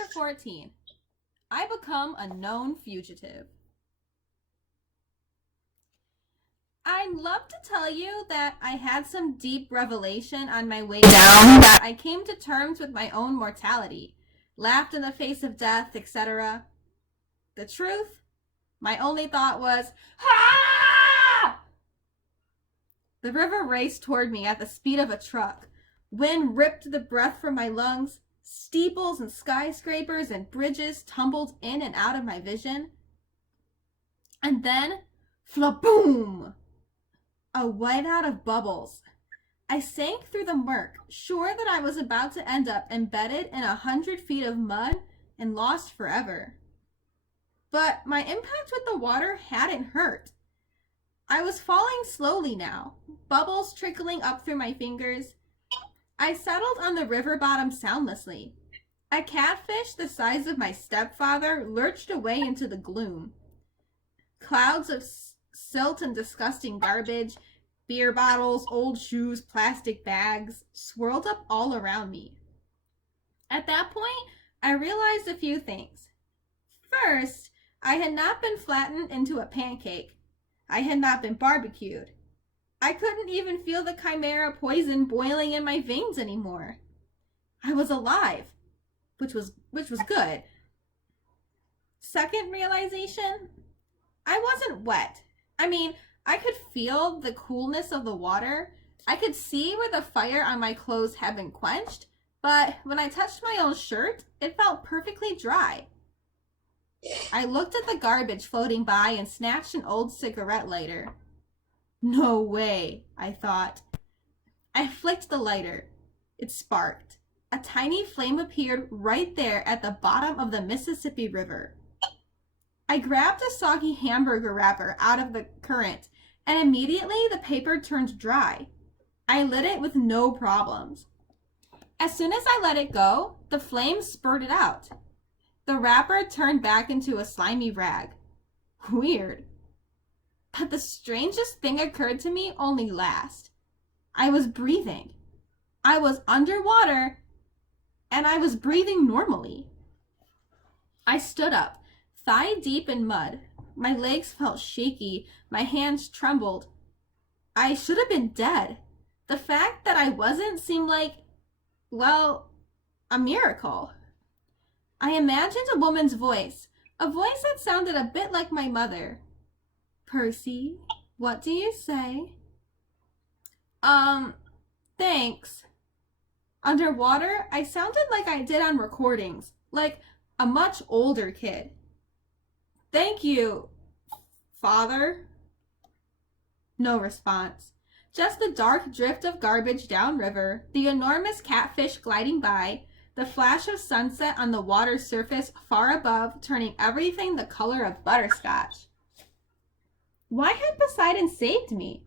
Chapter 14. I become a known fugitive. I'd love to tell you that I had some deep revelation on my way down, that I came to terms with my own mortality, laughed in the face of death, etc. The truth? My only thought was, "Ha!" The river raced toward me at the speed of a truck. Wind ripped the breath from my lungs. Steeples and skyscrapers and bridges tumbled in and out of my vision. And then, flaboom! A whiteout of bubbles. I sank through the murk, sure that I was about to end up embedded in 100 feet of mud and lost forever. But my impact with the water hadn't hurt. I was falling slowly now, bubbles trickling up through my fingers. I settled on the river bottom soundlessly. A catfish the size of my stepfather lurched away into the gloom. Clouds of silt and disgusting garbage, beer bottles, old shoes, plastic bags, swirled up all around me. At that point, I realized a few things. First, I had not been flattened into a pancake. I had not been barbecued. I couldn't even feel the chimera poison boiling in my veins anymore. I was alive, which was good. Second realization, I wasn't wet. I mean, I could feel the coolness of the water. I could see where the fire on my clothes had been quenched, but when I touched my own shirt, it felt perfectly dry. I looked at the garbage floating by and snatched an old cigarette lighter. No way, I thought. I flicked the lighter. It sparked. A tiny flame appeared right there at the bottom of the Mississippi River. I grabbed a soggy hamburger wrapper out of the current, and immediately the paper turned dry. I lit it with no problems. As soon as I let it go, the flame spurted out. The wrapper turned back into a slimy rag. Weird. But the strangest thing occurred to me only last. I was breathing. I was underwater, and I was breathing normally. I stood up, thigh deep in mud. My legs felt shaky. My hands trembled. I should have been dead. The fact that I wasn't seemed like, well, a miracle. I imagined a woman's voice, a voice that sounded a bit like my mother. Percy, what do you say? Thanks. Underwater, I sounded like I did on recordings, like a much older kid. Thank you, Father. No response. Just the dark drift of garbage downriver, the enormous catfish gliding by, the flash of sunset on the water's surface far above, turning everything the color of butterscotch. Why had Poseidon saved me?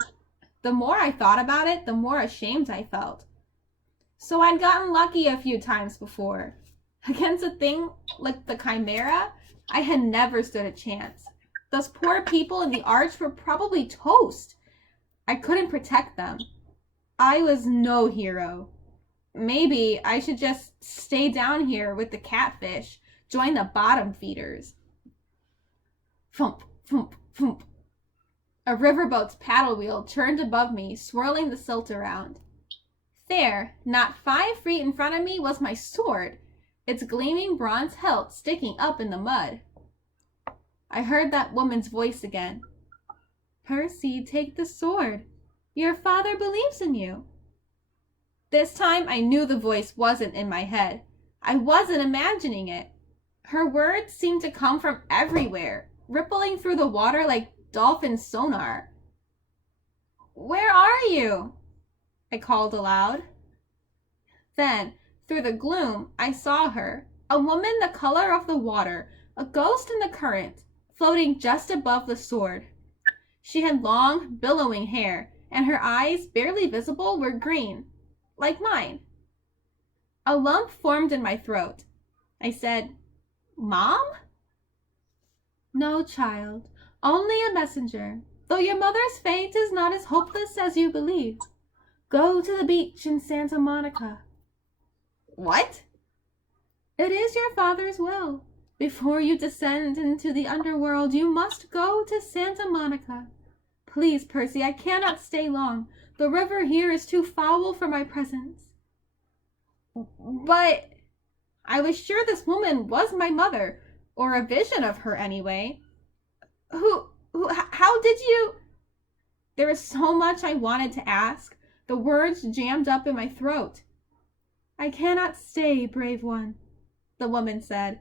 The more I thought about it, the more ashamed I felt. So I'd gotten lucky a few times before. Against a thing like the chimera, I had never stood a chance. Those poor people in the arch were probably toast. I couldn't protect them. I was no hero. Maybe I should just stay down here with the catfish, join the bottom feeders. Thump, thump, thump. A riverboat's paddle wheel turned above me, swirling the silt around. There, not 5 feet in front of me, was my sword, its gleaming bronze hilt sticking up in the mud. I heard that woman's voice again. Percy, take the sword. Your father believes in you. This time I knew the voice wasn't in my head. I wasn't imagining it. Her words seemed to come from everywhere, rippling through the water like dolphin sonar. Where are you? I called aloud. Then, through the gloom, I saw her, a woman the color of the water, a ghost in the current, floating just above the sword. She had long, billowing hair, and her eyes, barely visible, were green, like mine. A lump formed in my throat. I said, Mom? No, child, only a messenger, though your mother's fate is not as hopeless as you believe. Go to the beach in Santa Monica. What? It is your father's will. Before you descend into the underworld, you must go to Santa Monica. Please, Percy, I cannot stay long. The river here is too foul for my presence. But I was sure this woman was my mother, or a vision of her anyway. How did you... There was so much I wanted to ask. The words jammed up in my throat. I cannot stay, brave one, the woman said.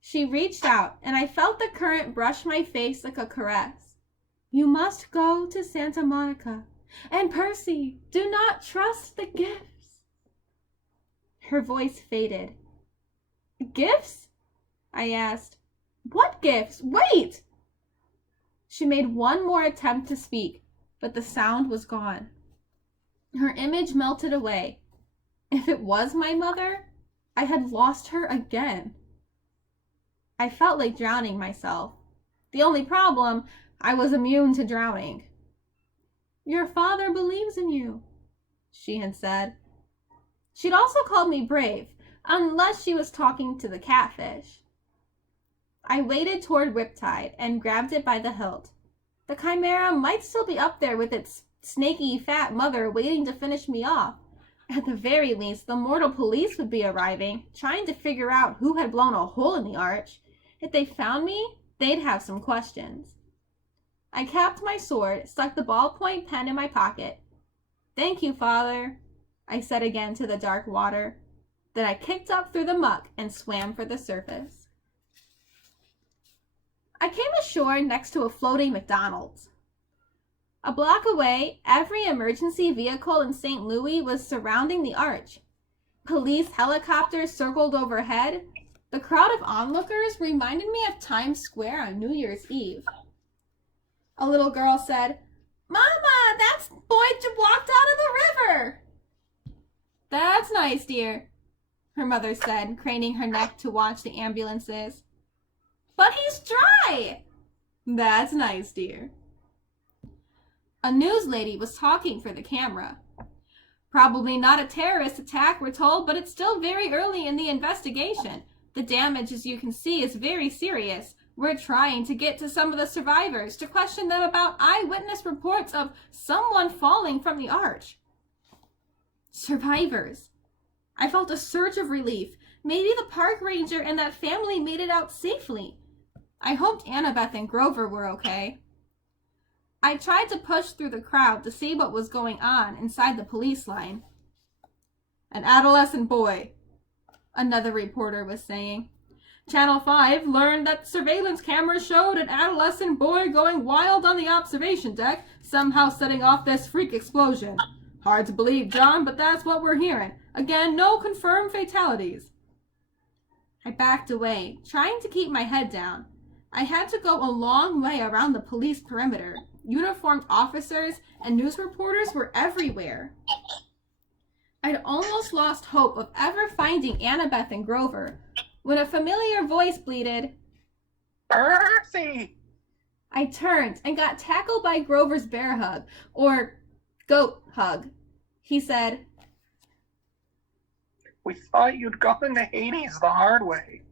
She reached out, and I felt the current brush my face like a caress. You must go to Santa Monica. And Percy, do not trust the gifts. Her voice faded. Gifts? I asked. What gifts? Wait! She made one more attempt to speak, but the sound was gone. Her image melted away. If it was my mother, I had lost her again. I felt like drowning myself. The only problem, I was immune to drowning. Your father believes in you, she had said. She'd also called me brave, unless she was talking to the catfish. I waded toward Riptide and grabbed it by the hilt. The chimera might still be up there with its snaky fat mother waiting to finish me off. At the very least, the mortal police would be arriving, trying to figure out who had blown a hole in the arch. If they found me, they'd have some questions. I capped my sword, stuck the ballpoint pen in my pocket. Thank you, Father, I said again to the dark water. Then I kicked up through the muck and swam for the surface. I came ashore next to a floating McDonald's. A block away, every emergency vehicle in St. Louis was surrounding the arch. Police helicopters circled overhead. The crowd of onlookers reminded me of Times Square on New Year's Eve. A little girl said, Mama, that's boy walked out of the river. That's nice, dear, her mother said, craning her neck to watch the ambulances. But he's dry. That's nice, dear. A news lady was talking for the camera. Probably not a terrorist attack, we're told, but it's still very early in the investigation. The damage, as you can see, is very serious. We're trying to get to some of the survivors to question them about eyewitness reports of someone falling from the arch. Survivors. I felt a surge of relief. Maybe the park ranger and that family made it out safely. I hoped Annabeth and Grover were okay. I tried to push through the crowd to see what was going on inside the police line. An adolescent boy, another reporter was saying. Channel 5 learned that surveillance cameras showed an adolescent boy going wild on the observation deck, somehow setting off this freak explosion. Hard to believe, John, but that's what we're hearing. Again, no confirmed fatalities. I backed away, trying to keep my head down. I had to go a long way around the police perimeter. Uniformed officers and news reporters were everywhere. I'd almost lost hope of ever finding Annabeth and Grover when a familiar voice bleated, Percy! I turned and got tackled by Grover's bear hug, or goat hug. He said, We thought you'd gone to Hades the hard way.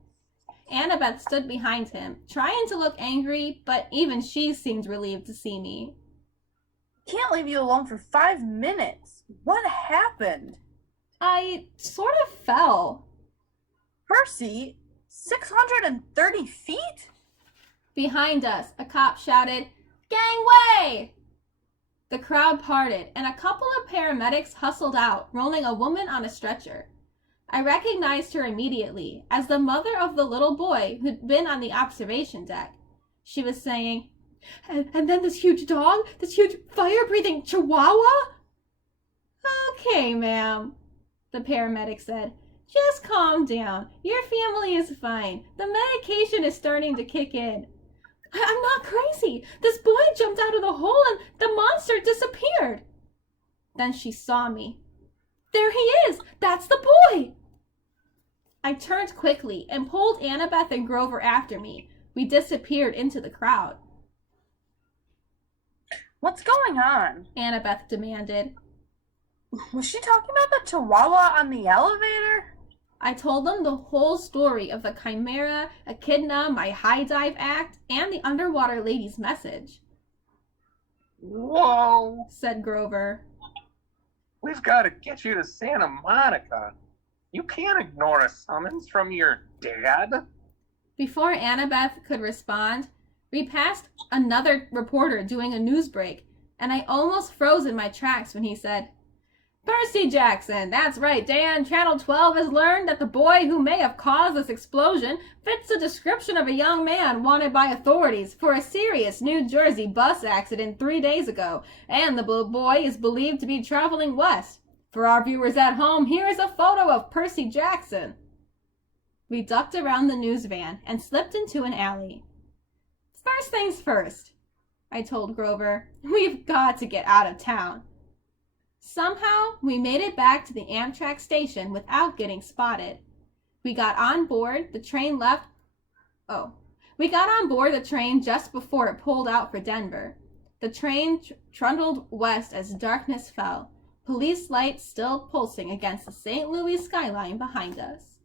Annabeth stood behind him, trying to look angry, but even she seemed relieved to see me. Can't leave you alone for 5 minutes. What happened? I sort of fell. Percy, 630 feet? Behind us, a cop shouted, Gangway! The crowd parted, and a couple of paramedics hustled out, rolling a woman on a stretcher. I recognized her immediately as the mother of the little boy who'd been on the observation deck. She was saying, and then this huge dog, this huge fire-breathing chihuahua? Okay, ma'am, the paramedic said. Just calm down. Your family is fine. The medication is starting to kick in. I'm not crazy. This boy jumped out of the hole and the monster disappeared. Then she saw me. There he is! That's the boy! I turned quickly and pulled Annabeth and Grover after me. We disappeared into the crowd. What's going on? Annabeth demanded. Was she talking about the chihuahua on the elevator? I told them the whole story of the Chimera, Echidna, my high dive act, and the underwater lady's message. Whoa! Said Grover. We've got to get you to Santa Monica. You can't ignore a summons from your dad. Before Annabeth could respond, we passed another reporter doing a news break, and I almost froze in my tracks when he said, Percy Jackson, that's right, Dan. Channel 12 has learned that the boy who may have caused this explosion fits the description of a young man wanted by authorities for a serious New Jersey bus accident 3 days ago, and the boy is believed to be traveling west. For our viewers at home, here is a photo of Percy Jackson. We ducked around the news van and slipped into an alley. First things first, I told Grover. We've got to get out of town. Somehow, we made it back to the Amtrak station without getting spotted. We got on board the train just before it pulled out for Denver. The train trundled west as darkness fell, police lights still pulsing against the St. Louis skyline behind us.